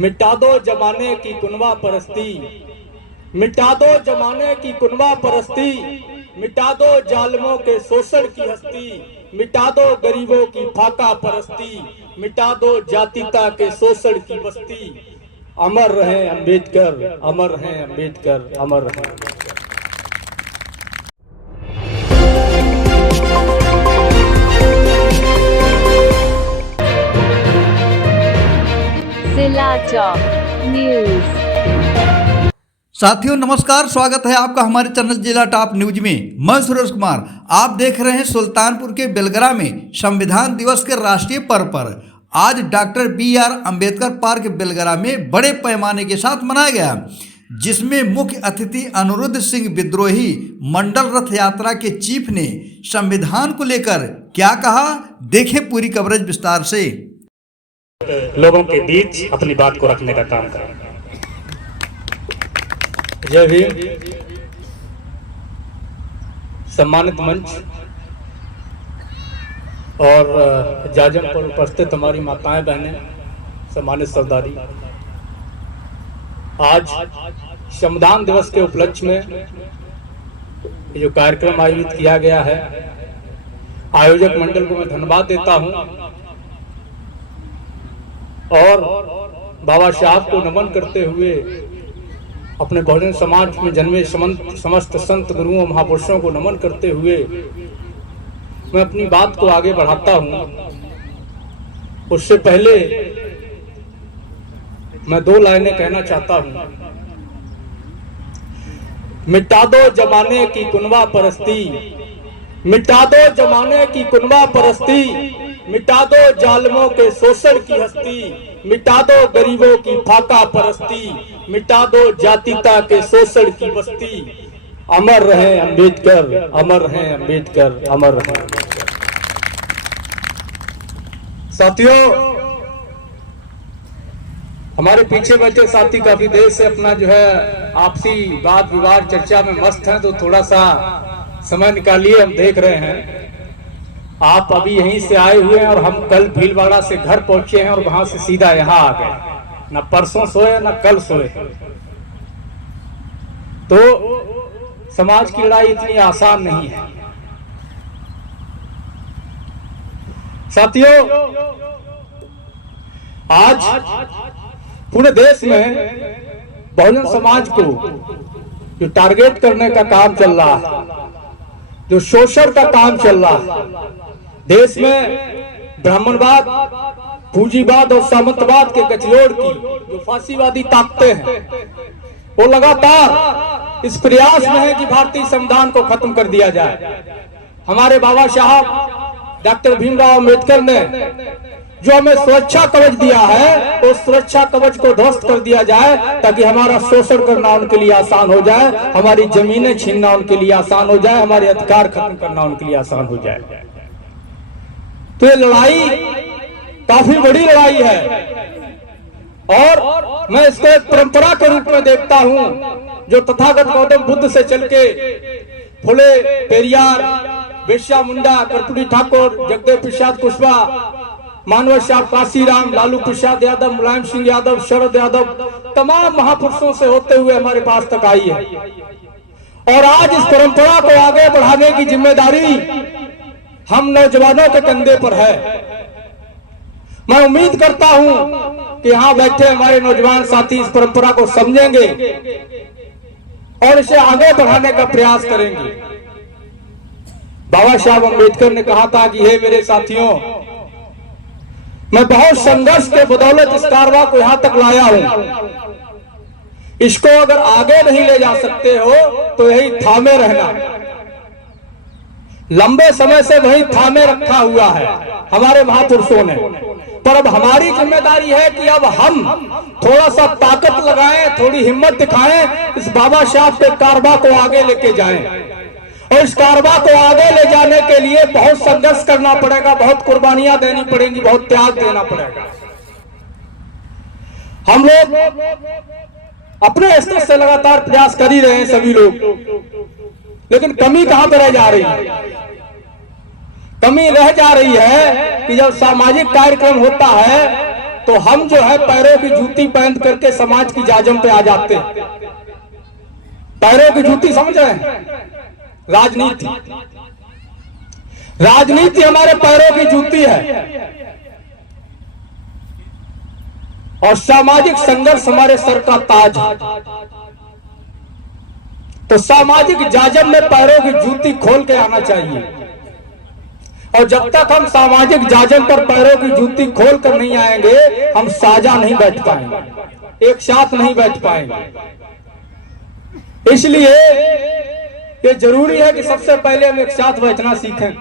मिटा दो जमाने की कुनवा परस्ती, मिटा दो जमाने की कुनवा परस्ती, मिटा दो जालिमों के शोषण की हस्ती, मिटा दो गरीबों की फाका परस्ती, मिटा दो जातिता के शोषण की बस्ती। अमर रहे अंबेडकर, अमर हैं अंबेडकर, अमर रहे। जिला टॉप न्यूज। साथियों नमस्कार, स्वागत है आपका हमारे चैनल जिला टॉप न्यूज में। मैं सुरेश कुमार। आप देख रहे हैं सुल्तानपुर के बेलगरा में संविधान दिवस के राष्ट्रीय पर्व पर आज डॉक्टर BR अम्बेडकर पार्क बेलगरा में बड़े पैमाने के साथ मनाया गया, जिसमें मुख्य अतिथि अनिरुद्ध सिंह विद्रोही मंडल रथ यात्रा के चीफ ने संविधान को लेकर क्या कहा, देखें पूरी कवरेज विस्तार से। लोगों के बीच अपनी बात को रखने का काम करें। जय भीम। सम्मानित मंच और जाजम पर उपस्थित हमारी माताएं बहनें, सम्मानित सरदारी, आज संविधान दिवस के उपलक्ष्य में जो कार्यक्रम आयोजित किया गया है, आयोजक मंडल को मैं धन्यवाद देता हूं और बाबा साहब को नमन करते हुए अपने बहुजन समाज में जन्मे समस्त संत गुरुओं महापुरुषों को नमन करते हुए मैं अपनी बात को आगे बढ़ाता हूं। उससे पहले मैं दो लाइनें कहना चाहता हूं। मिटा दो जमाने की कुनवा परस्ती, मिटा दो जमाने की कुनवा परस्ती, मिटा दो जालिमों के शोषण की हस्ती, मिटा दो गरीबों की फाका परस्ती, मिटा दो जातिता के शोषण की बस्ती। अमर रहे अंबेडकर, अमर हैं अंबेडकर, अमर रहे। साथियों, हमारे पीछे बैठे साथी काफी देर से अपना जो है आपसी वाद विवाद चर्चा में मस्त हैं, तो थोड़ा सा समय निकालिए। हम देख रहे हैं आप अभी यहीं से आए हुए हैं और हम कल भीलवाड़ा से घर पहुंचे हैं और वहां से सीधा यहाँ आ गए। न परसों सोए न कल सोए। तो समाज की लड़ाई इतनी आसान नहीं है साथियों। आज पूरे देश में बहुजन समाज को जो टारगेट करने का काम चल रहा है, जो शोषण का काम चल रहा है, देश में ब्राह्मणवाद, पूंजीवाद और सामंतवाद के गठजोड़ की जो फांसीवादी ताकतें हैं, वो लगातार इस प्रयास में है कि भारतीय संविधान को खत्म कर दिया जाए। हमारे बाबा साहब डॉक्टर भीमराव अम्बेडकर ने जो हमें सुरक्षा कवच दिया है, उस सुरक्षा कवच को ध्वस्त कर दिया जाए ताकि हमारा शोषण करना उनके लिए आसान हो जाए, हमारी जमीनें छीनना उनके लिए आसान हो जाए, हमारे अधिकार खत्म करना उनके लिए आसान हो जाए। तो ये लड़ाई काफी बड़ी लड़ाई है और मैं इसको एक परंपरा के रूप में देखता हूं, जो तथागत गौतम बुद्ध से चल के फुले, पेरियार, बिरसा मुंडा, कर्पूरी ठाकुर, जगदेव प्रसाद कुशवाहा, मानव साहब काशीराम, लालू प्रसाद यादव, मुलायम सिंह यादव, शरद यादव, तमाम महापुरुषों से होते हुए हमारे पास तक आई है। और आज इस परंपरा को आगे बढ़ाने की जिम्मेदारी हम नौजवानों के कंधे पर है। मैं उम्मीद करता हूं कि यहां बैठे हमारे नौजवान साथी इस परंपरा को समझेंगे और इसे आगे बढ़ाने का प्रयास करेंगे। बाबा साहब अम्बेडकर ने कहा था कि हे मेरे साथियों, मैं बहुत संघर्ष के बदौलत इस कारवां को यहां तक लाया हूं। इसको अगर आगे नहीं ले जा सकते हो तो यही थामे रहना। लंबे समय से वही थामे रखा हुआ है हमारे महापुरुषों ने, पर अब हमारी जिम्मेदारी है कि अब हम थोड़ा सा ताकत लगाएं, थोड़ी हिम्मत दिखाएं, इस बाबा साहब के कारवां को आगे लेके जाएं। और इस कारवां को आगे ले जाने के लिए बहुत संघर्ष करना पड़ेगा, बहुत कुर्बानियां देनी पड़ेंगी, बहुत त्याग देना पड़ेगा। हम लोग अपने स्तर से लगातार प्रयास कर ही रहे हैं सभी लोग, लेकिन कमी कहां पर रह जा रही है? कमी रह जा रही है कि जब सामाजिक कार्यक्रम होता है तो हम जो है पैरों की जूती पहन करके समाज की जाजम पे आ जाते हैं। पैरों की जूती समझ रहे हैं? राजनीति, राजनीति हमारे पैरों की जूती है और सामाजिक संघर्ष हमारे सर का ताज है। तो सामाजिक जाजम में पैरों की जूती खोल के आना चाहिए और जब तक हम सामाजिक जाजम पर पैरों की जूती खोल कर नहीं आएंगे, हम साझा नहीं बैठ पाएंगे, एक साथ नहीं बैठ पाएंगे। इसलिए ये जरूरी है कि सबसे पहले हम एक साथ बैठना सीखें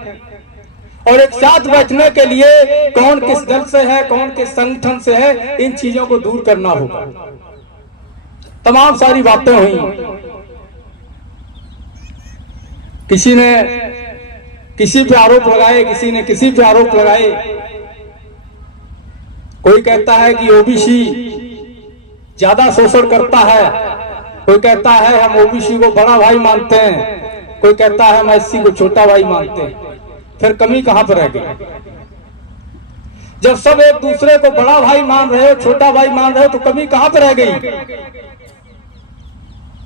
और एक साथ बैठने के लिए कौन किस दल से है, कौन किस संगठन से है, इन चीजों को दूर करना होगा। तमाम सारी बातें हुई, किसी ने किसी पे आरोप लगाए, किसी ने किसी पे आरोप लगाए। कोई कहता है कि ओबीसी ज्यादा शोषण करता है, कोई कहता है हम ओबीसी को बड़ा भाई मानते हैं, कोई कहता है हम एससी को छोटा भाई मानते हैं। फिर कमी कहां पर रह गई? जब सब एक दूसरे को बड़ा भाई मान रहे हो, छोटा भाई मान रहे हो, तो कमी कहां पर रह गई?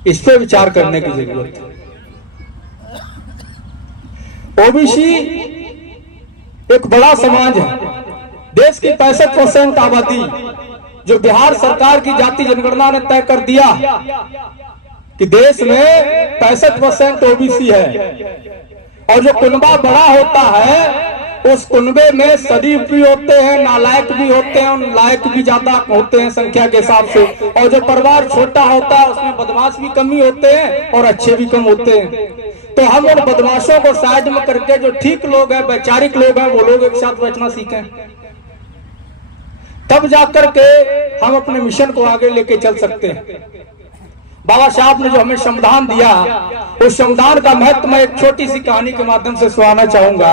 इस पे विचार करने की जरूरत है। ओबीसी एक बड़ा समाज है। देश की 65% आबादी, जो बिहार सरकार की जाति जनगणना ने तय कर दिया कि देश में 65% ओबीसी है और जो कुनबा बड़ा होता है उस कुनबे में शरीफ भी होते हैं, नालायक भी होते हैं और लायक भी ज्यादा होते हैं संख्या के हिसाब से, और जो परिवार छोटा होता है उसमें बदमाश भी कम ही होते हैं और अच्छे भी कम होते हैं। तो हम उन बदमाशों को साइड में करके जो ठीक लोग हैं, वैचारिक लोग हैं, वो लोग एक साथ बैठना सीखें, तब जाकर के हम अपने मिशन को आगे लेके चल सकते हैं। बाबा साहब ने जो हमें संविधान दिया, उस संविधान का महत्व मैं एक छोटी सी कहानी के माध्यम से सुनाना चाहूंगा।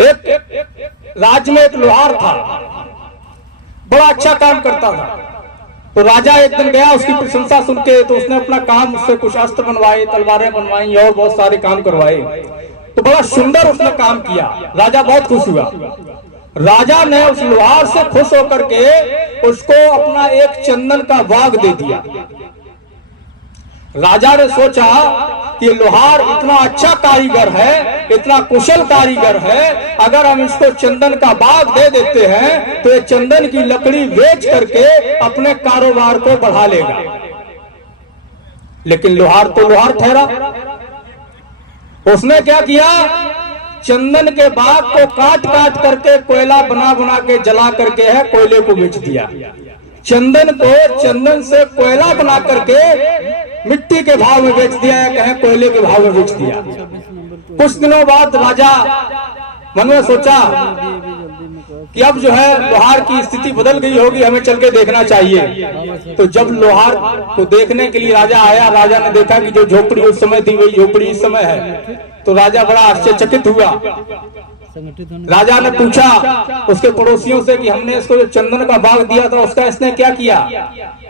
एक राज्य में एक लोहार था, बड़ा अच्छा काम करता था। तो राजा एक दिन गया उसकी प्रशंसा सुन के, तो उसने अपना काम, उससे कुछ अस्त्र बनवाए, तलवारें बनवाई और बहुत सारे काम करवाए। तो बड़ा सुंदर उसने काम किया, राजा बहुत खुश हुआ। राजा ने उस लोहार से खुश होकर के उसको अपना एक चंदन का बाग दे दिया। राजा ने सोचा कि लोहार इतना अच्छा कारीगर है, इतना कुशल कारीगर है, अगर हम इसको चंदन का बाग दे देते हैं तो ये चंदन की लकड़ी बेच करके अपने कारोबार को बढ़ा लेगा। लेकिन लोहार तो लोहार ठहरा। उसने क्या किया? चंदन के बाग को काट काट करके कोयला बना बना के जला करके है कोयले को बेच दिया। चंदन को चंदन से कोयला बना करके मिट्टी के भाव में बेच दिया या कहें कोयले के भाव में बेच दिया। कुछ दिनों बाद राजा मन में सोचा कि अब जो है लोहार की स्थिति बदल गई होगी, हमें चल के देखना चाहिए। तो जब लोहार को देखने के लिए राजा आया, राजा ने देखा कि जो झोपड़ी उस समय थी वही झोपड़ी इस समय है। तो राजा बड़ा आश्चर्यचकित हुआ। राजा ने पूछा उसके पड़ोसियों से कि हमने इसको जो चंदन का बाग दिया था उसका इसने क्या किया?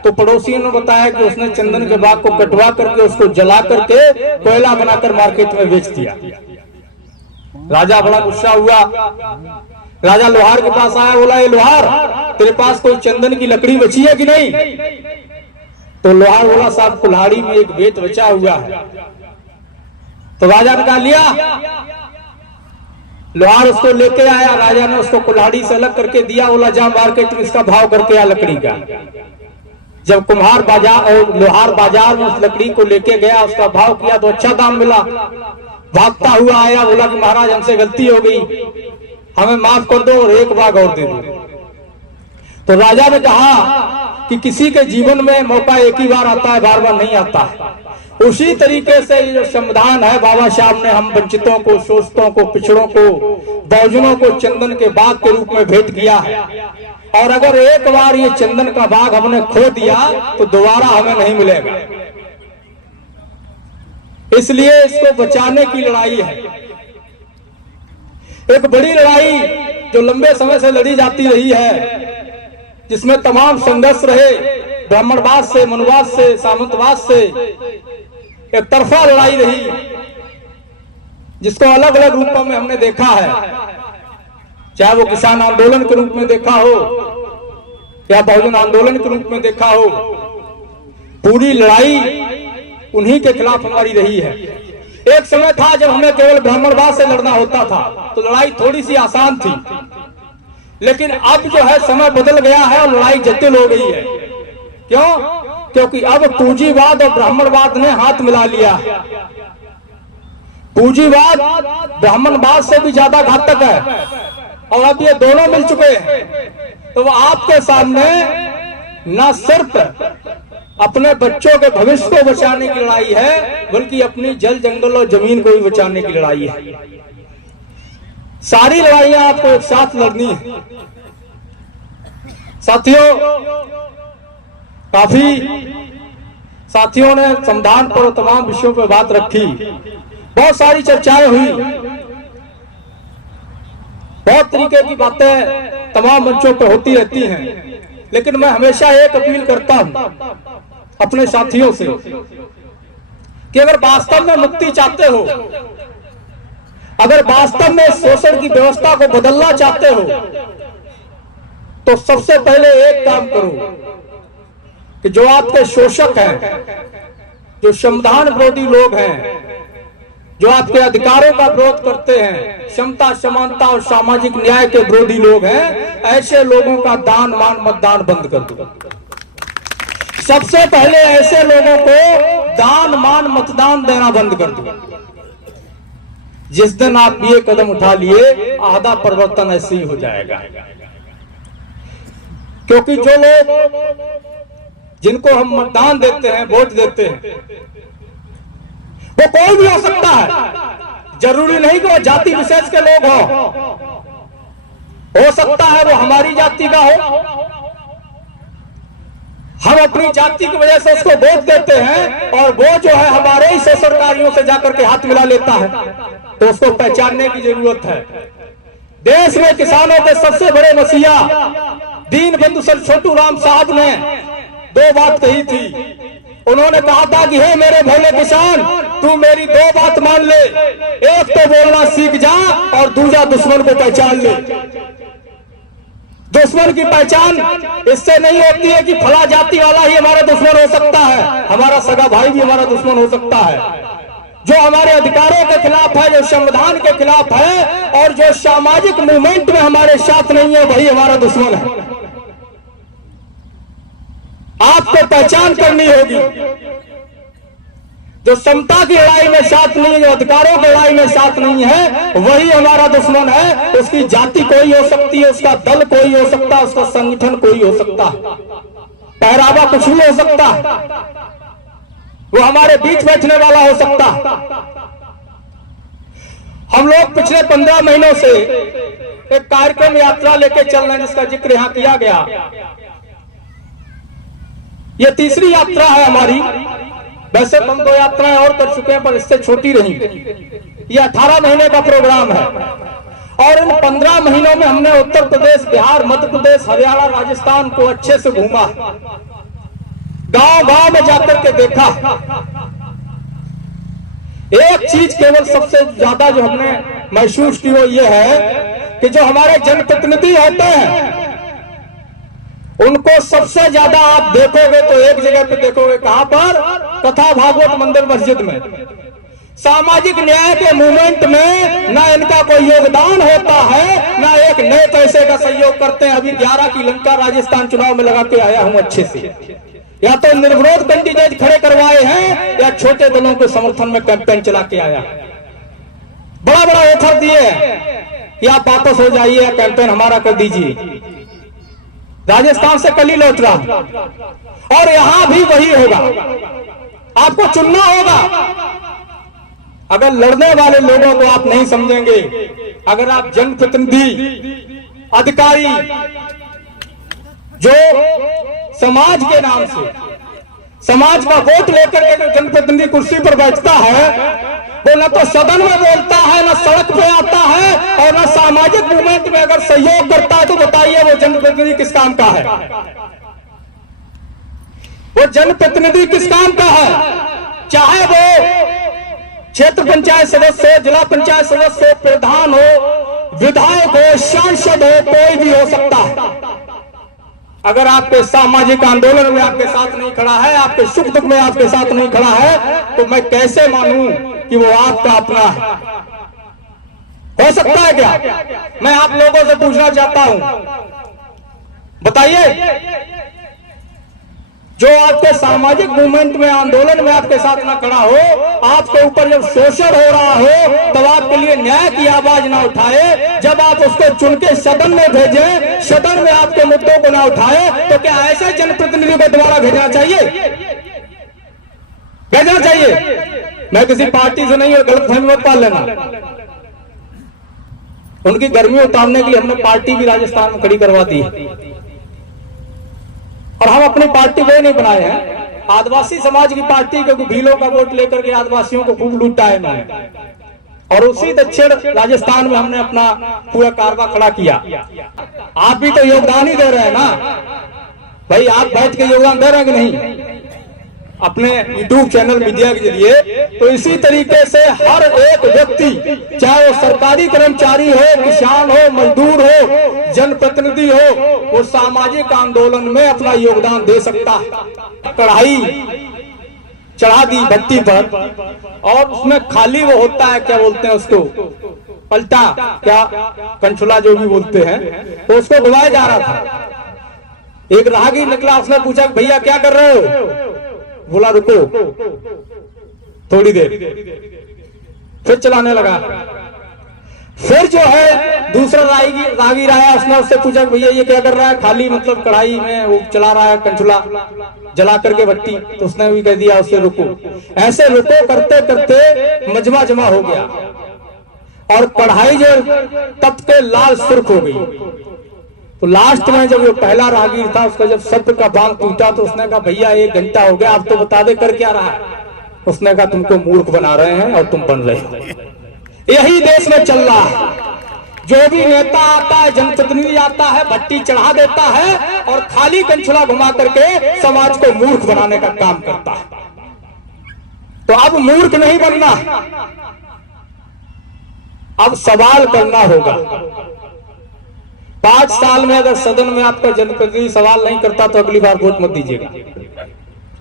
तो पड़ोसियों ने बताया कि उसने चंदन के बाग को कटवा करके उसको जला करके कोयला बनाकर मार्केट में बेच दिया। राजा बड़ा गुस्सा हुआ। राजा लोहार के पास आया, बोला ये लोहार, तेरे पास कोई चंदन की लकड़ी बची है कि नहीं? तो लोहार बोला साहब कुल्हाड़ी में एक बेत बचा हुआ है। तो राजा ने कहा लिया। लोहार उसको लेके आया, राजा ने उसको कुल्हाड़ी से अलग करके दिया, बोला जा मार्केट में इसका भाव करके आ लकड़ी का। जब कुम्हार बाजार और लोहार बाजार में उस लकड़ी को लेके गया, उसका भाव किया तो अच्छा दाम मिला। भागता हुआ आया, बोला कि महाराज हमसे गलती हो गई, हमें माफ कर दो और एक बाग और दे दो। तो राजा ने कहा कि किसी के जीवन में मौका एक ही बार आता है, बार बार नहीं आता है। उसी तरीके से ये जो संविधान है, बाबा साहब ने हम वंचितों को, शोषितों को, पिछड़ों को, बहुजनों को चंदन के बाग के रूप में भेंट किया है। और अगर एक बार ये चंदन का बाग हमने खो दिया तो दोबारा हमें नहीं मिलेगा। इसलिए इसको बचाने की लड़ाई है, एक बड़ी लड़ाई जो लंबे समय से लड़ी जाती रही है, जिसमें तमाम संघर्ष रहे, ब्राह्मणवाद से, मनुवाद से, सामंतवाद से, एक तरफा लड़ाई रही, जिसको अलग अलग रूपों में हमने देखा है। चाहे वो किसान आंदोलन के रूप में देखा हो या बहुजन आंदोलन के रूप में देखा हो, पूरी लड़ाई उन्हीं के खिलाफ हमारी रही है। एक समय था जब हमें केवल ब्राह्मणवाद से लड़ना होता था, तो लड़ाई थोड़ी सी आसान थी, लेकिन अब जो है समय बदल गया है और लड़ाई जटिल हो गई है। क्यों? क्योंकि अब पूंजीवाद और ब्राह्मणवाद ने हाथ मिला लिया। पूंजीवाद ब्राह्मणवाद से भी ज्यादा घातक है और अब ये दोनों मिल चुके हैं। तो वो आपके सामने न सिर्फ अपने बच्चों के भविष्य को बचाने की लड़ाई है, बल्कि अपनी जल जंगल और जमीन को भी बचाने की लड़ाई है। सारी लड़ाइयां आपको एक साथ लड़नी है। साथियों, काफी साथियों ने संविधान पर तमाम विषयों पर बात रखी, बहुत सारी चर्चाएं हुई, बहुत तरीके की बातें तमाम मंचों पर होती रहती हैं, लेकिन मैं हमेशा एक अपील करता हूं अपने साथियों से कि अगर वास्तव में मुक्ति चाहते हो, अगर वास्तव में शोषण की व्यवस्था को बदलना चाहते हो, तो सबसे पहले एक काम करो कि जो आपके शोषक हैं, जो संविधान विरोधी लोग हैं, जो आपके अधिकारों का विरोध करते हैं, क्षमता, समानता और सामाजिक न्याय के विरोधी लोग हैं, ऐसे लोगों का दान मान मतदान बंद कर दो। सबसे पहले ऐसे लोगों को दान मान मतदान देना बंद कर दो। जिस दिन आप ये कदम उठा लिए, आधा परिवर्तन ऐसे ही हो जाएगा। क्योंकि जो लोग जिनको हम मतदान देते हैं, वोट देते हैं, वो कोई भी हो सकता है। जरूरी नहीं कि वो जाति विशेष के लोग हो सकता है वो हमारी जाति का हो। हम अपनी जाति की वजह से उसको वोट देते हैं और वो जो है हमारे ही शोषणकारियों से जाकर के हाथ मिला लेता है, तो उसको पहचानने की जरूरत है। देश में किसानों के सबसे बड़े मसीहा दीन बंधु सर छोटू राम साहब ने दो बात कही थी। उन्होंने कहा था कि हे मेरे भोले किसान, तू मेरी दो बात मान ले, एक तो बोलना सीख जा और दूसरा दुश्मन को पहचान ले। दुश्मन की पहचान इससे नहीं होती है कि फला जाति वाला ही हमारा दुश्मन हो सकता है, हमारा सगा भाई भी हमारा दुश्मन हो सकता है। जो हमारे अधिकारों के खिलाफ है, जो संविधान के खिलाफ है और जो सामाजिक मूवमेंट में हमारे साथ नहीं है, वही हमारा दुश्मन है। आपको पहचान करनी होगी। जो समता की लड़ाई में साथ नहीं है, जो अधिकारों की लड़ाई में साथ नहीं है, वही हमारा दुश्मन है। उसकी जाति कोई हो सकती है, उसका दल कोई हो सकता है, उसका संगठन कोई हो सकता है, पहरावा कुछ भी हो सकता है, वो हमारे बीच बैठने वाला हो सकता है। हम लोग पिछले 15 महीनों से एक कार्यक्रम यात्रा लेके चल रहे हैं, जिसका जिक्र यहां किया गया। ये तीसरी यात्रा है हमारी। वैसे हम 2 यात्राएं और कर चुके हैं, पर इससे छोटी रही। ये 18 महीने का प्रोग्राम है और इन 15 महीनों में हमने उत्तर प्रदेश, बिहार, मध्य प्रदेश, हरियाणा, राजस्थान को अच्छे से घूमा, गांव-गांव में जाकर के देखा। एक चीज केवल सबसे ज्यादा जो हमने महसूस की वो ये है कि जो हमारे जनप्रतिनिधि होते हैं, उनको सबसे ज्यादा आप देखोगे तो एक जगह पे देखोगे, कहां पर? कथा भागवत मंदिर मस्जिद में। सामाजिक न्याय के मूवमेंट में ना इनका कोई योगदान होता है, ना एक नए पैसे का सहयोग करते हैं। अभी 11 की लंका राजस्थान चुनाव में लगा के आया हूं अच्छे से। या तो निर्विरोध कैंडिडेट खड़े करवाए हैं या छोटे दलों के समर्थन में कैंपेन चला के आया। बड़ा बड़ा ऑफर दिए कि आप वापस हो जाइए या कैंपेन हमारा कर दीजिए। राजस्थान से कल ही लौट रहा और यहां भी वही होगा। आपको चुनना होगा। अगर लड़ने वाले लोगों को आप नहीं समझेंगे, अगर आप जनप्रतिनिधि, अधिकारी जो समाज के नाम से, समाज का वोट लेकर के जनप्रतिनिधि कुर्सी पर बैठता है, वो न तो सदन में बोलता है, न सड़क पे आता है और न सामाजिक मूवमेंट में अगर सहयोग करता है, तो बताइए वो जनप्रतिनिधि किस काम का है? वो जनप्रतिनिधि किस काम का है? चाहे वो क्षेत्र पंचायत सदस्य हो, जिला पंचायत सदस्य हो, प्रधान हो, विधायक हो, सांसद हो, कोई भी हो सकता है, अगर आपके सामाजिक आंदोलन में आपके साथ नहीं खड़ा है, आपके सुख दुख में आपके साथ नहीं खड़ा है, तो मैं कैसे मानूं कि वो आपका अपना है? हो सकता है क्या? मैं आप लोगों से पूछना चाहता हूं, बताइए, जो आपके सामाजिक मूवमेंट में, आंदोलन में आपके साथ ना खड़ा हो, आपके ऊपर जब शोषण हो रहा हो, तब आपके लिए न्याय की आवाज ना उठाए, जब आप उसको चुन के सदन में भेजे, सदन में आपके मुद्दों को ना उठाए, तो क्या ऐसे जनप्रतिनिधियों को दोबारा भेजना चाहिए? भेजना चाहिए? मैं किसी पार्टी से नहीं, और गलतफहमी मत पाल लेना। उनकी गर्मी उतारने के लिए हमने पार्टी भी राजस्थान में खड़ी करवा दी, और हम अपनी पार्टी वे नहीं बनाए हैं, आदिवासी समाज की पार्टी, क्योंकि भीलों का वोट लेकर के आदिवासियों को खूब लूटा है इन्होंने, और उसी दक्षिण राजस्थान में हमने अपना पूरा कारवा खड़ा किया। आप भी तो योगदान ही दे रहे हैं ना भाई, आप बैठ के योगदान दे रहे हैं कि नहीं अपने यूट्यूब चैनल मीडिया के जरिए? तो इसी तरीके से हर एक व्यक्ति, चाहे वो सरकारी कर्मचारी हो, किसान हो, मजदूर हो, जनप्रतिनिधि हो, वो सामाजिक आंदोलन में अपना योगदान दे सकता है। कढ़ाई चढ़ा दी भट्टी पर, और उसमें खाली वो होता है, क्या बोलते हैं उसको, पलटा, क्या कंचुला जो भी बोलते हैं, तो उसको डुबाया जा रहा था। एक राहगीर निकला, उसने पूछा भैया क्या कर रहे हो? बोला रुको थोड़ी देर, फिर चलाने लगा। फिर जो है दूसरा राहगीर आया, उसने उससे पूछा भैया ये क्या कर रहा है? खाली मतलब कढ़ाई में वो चला रहा है, कंचुला जला करके भट्टी। तो उसने भी कह दिया उससे रुको। ऐसे रुको करते करते मजमा जमा हो गया, और कढ़ाई जो तप के लाल सुर्ख हो गई। तो लास्ट में जब वो पहला राहगीर था, उसका जब सब्र का बांध टूटा, तो उसने कहा भैया 1 घंटा हो गया, अब तो बता दे कर क्या रहा है? उसने कहा तुमको मूर्ख बना रहे हैं और तुम बन रहे हो। यही देश में चल रहा है। जो भी नेता आता है, जनप्रतिनिधि आता है, भट्टी चढ़ा देता है और खाली कंचुला घुमा करके समाज को मूर्ख बनाने का काम करता है। तो अब मूर्ख नहीं बनना, अब सवाल करना होगा। 5 साल में अगर सदन में आपका जनप्रतिनिधि सवाल नहीं करता, तो अगली बार वोट मत दीजिएगा।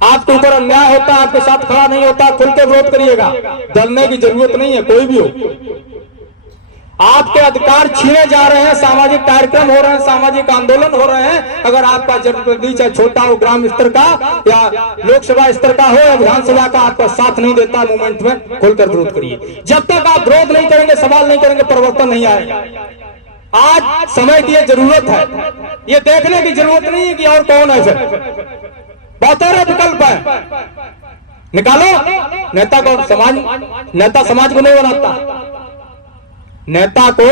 आपके ऊपर अन्याय होता है, आपके साथ खड़ा नहीं होता, खुल के विरोध करिएगा। डरने की जरूरत नहीं है, कोई भी हो। आपके अधिकार छीने जा रहे हैं, सामाजिक कार्यक्रम हो रहे हैं, सामाजिक आंदोलन हो रहे हैं। अगर आपका जनप्रतिनिधि चाहे छोटा हो, ग्राम स्तर का या लोकसभा स्तर का हो या विधानसभा का, आपका साथ नहीं देता मूवमेंट में, खुलकर विरोध करिए। जब तक आप विरोध नहीं करेंगे, सवाल नहीं करेंगे, परिवर्तन नहीं आएगा। आज समय की जरूरत है, ये देखने की जरूरत नहीं है कि और कौन है। फिर बहुत सारे विकल्प है, निकालो। नेता को नेता समाज को नहीं बनाता, नेता को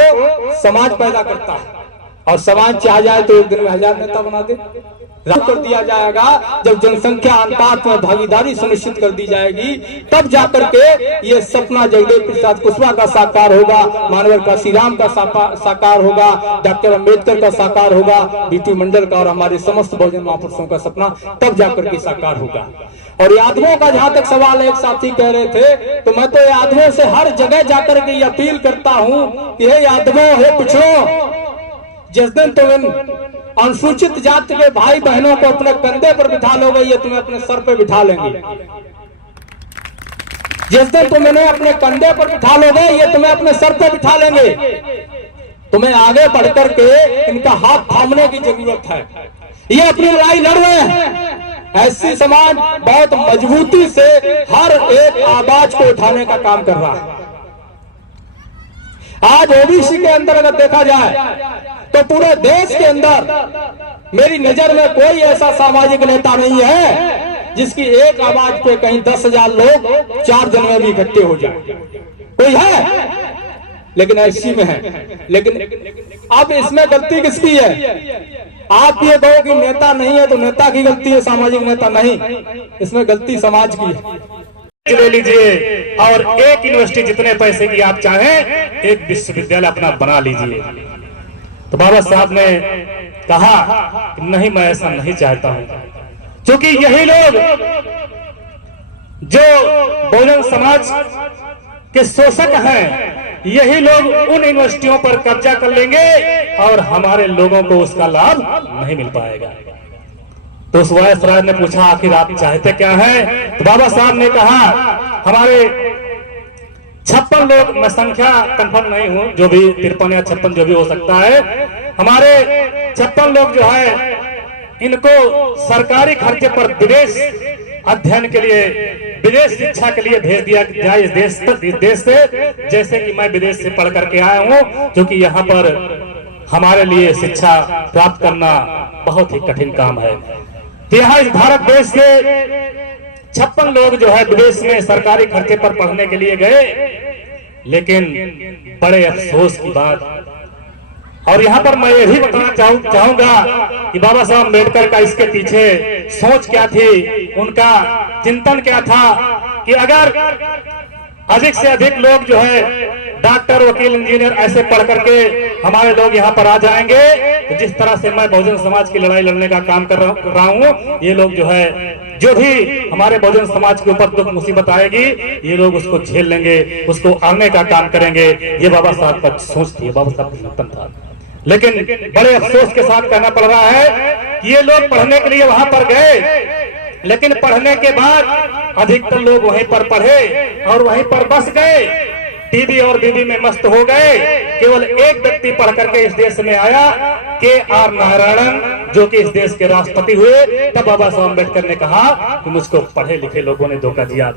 समाज पैदा करता है। और समाज चाह जाए तो एक दिन में 1000 नेता बना दे। कर दिया जाएगा जब जनसंख्या अनुपात में भागीदारी सुनिश्चित कर दी जाएगी, तब जाकर के ये सपना जगदेव प्रसाद कुशवाहा का साकार होगा, मानवर काशीराम का साकार होगा, डॉक्टर अंबेडकर का साकार होगा, बीपी मंडल का और हमारे समस्त बहुजन महापुरुषों का सपना तब जाकर के साकार होगा। और यादवों का जहां तक सवाल, एक साथी कह रहे थे, तो मैं तो यादवों से हर जगह जाकर के ये अपील करता हूं कि हे यादवों, हे पिछड़ों, जिस दिन तुम इन अनुसूचित जाति के भाई बहनों को अपने कंधे पर बिठा लोगे, ये तुम्हें अपने सर पे बिठा लेंगे। जिस दिन तुम इन्हें अपने कंधे पर बिठा लोगे, ये तुम्हें अपने सर पे बिठा लेंगे। तुम्हें आगे बढ़कर के इनका हाथ थामने की जरूरत है। ये अपनी लड़ाई लड़ रहे हैं। ऐसी समाज बहुत मजबूती से हर एक आवाज को उठाने का काम कर रहा है। आज ओबीसी के अंदर अगर देखा जाए तो पूरे देश के अंदर मेरी नजर में कोई ऐसा सामाजिक नेता नहीं है जिसकी एक आवाज पे कहीं 10,000 लोग 4 दिन में भी इकट्ठे हो जाए। कोई है, लेकिन ऐसी में है। लेकिन अब इसमें गलती किसकी है? आप ये कहो कि नेता नहीं है तो नेता की गलती है, सामाजिक नेता नहीं। इसमें गलती समाज की है। ले लीजिए और एक यूनिवर्सिटी जितने पैसे की आप चाहें, एक विश्वविद्यालय अपना बना लीजिए। तो बाबा साहब ने कहा कि नहीं, मैं ऐसा नहीं चाहता हूं, क्योंकि यही लोग जो बहुजन समाज के शोषक हैं, यही लोग उन यूनिवर्सिटियों पर कब्जा कर लेंगे और हमारे लोगों को उसका लाभ नहीं मिल पाएगा। तो उस वायसराय ने पूछा आखिर आप चाहते क्या हैं? तो बाबा साहब ने कहा हमारे 56 लोग, मैं संख्या कंफर्म नहीं हूं, जो भी 53 या 56 जो भी हो सकता है, हमारे 56 लोग जो है इनको सरकारी खर्चे पर विदेश अध्ययन के लिए, विदेश शिक्षा के लिए भेज दिया जाए इस देश से, जैसे कि मैं विदेश से पढ़ करके आया हूं, जो कि यहाँ पर हमारे लिए शिक्षा प्राप्त करना बहुत ही कठिन काम है। तो यहाँ इस भारत देश से 56 लोग जो है विदेश में सरकारी खर्चे पर पढ़ने के लिए गए, लेकिन बड़े अफसोस की बात, और यहाँ पर मैं ये भी बताना चाहूंगा कि बाबा साहब अम्बेडकर का इसके पीछे सोच क्या थी, उनका चिंतन क्या था कि अगर अधिक से अधिक लोग जो है डॉक्टर, वकील, इंजीनियर ऐसे पढ़ करके हमारे लोग यहाँ पर आ जाएंगे, तो जिस तरह से मैं बहुजन समाज की लड़ाई लड़ने का काम कर रहा हूँ, ये लोग जो है जो भी हमारे बहुजन समाज के ऊपर दुख मुसीबत आएगी, ये लोग उसको झेल लेंगे, उसको आने का काम करेंगे। ये बाबा साहब का सोच थी, बाबा साहब का चिंतन था। लेकिन बड़े अफसोस के साथ कहना पड़ रहा है कि ये लोग पढ़ने के लिए वहां पर गए, लेकिन पढ़ने के बाद अधिकतर लोग वहीं पर पढ़े और वहीं पर बस गए, टीवी और बीबी में मस्त हो गए। केवल एक व्यक्ति पढ़ करके इस देश में आया, के.आर. नारायणन, जो कि इस देश के राष्ट्रपति हुए। तब बाबा साहब अम्बेडकर ने कहा कि मुझको पढ़े लिखे लोगों ने धोखा दिया।